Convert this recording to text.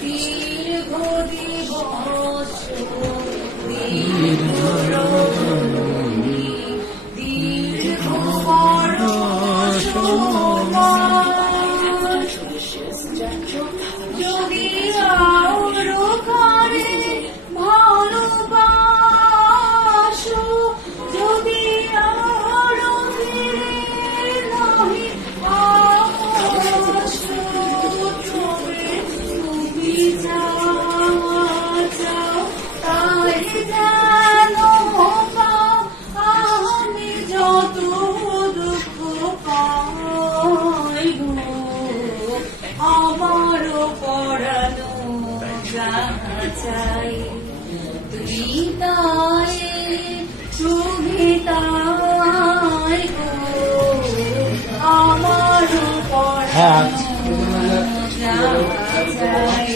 দীর্ঘ দিবস দীর্ঘ বরষ যদি আরো কারে ভালোবাসো, যদি আরো ফিরে নাহি আসো, তবে তুমি যাও তাই যেন পাও আমি যত দুঃখ পাই গো। আমারও পরানো চাই তুই তাই সুবিতাই গো। আমারও পরানো চাই।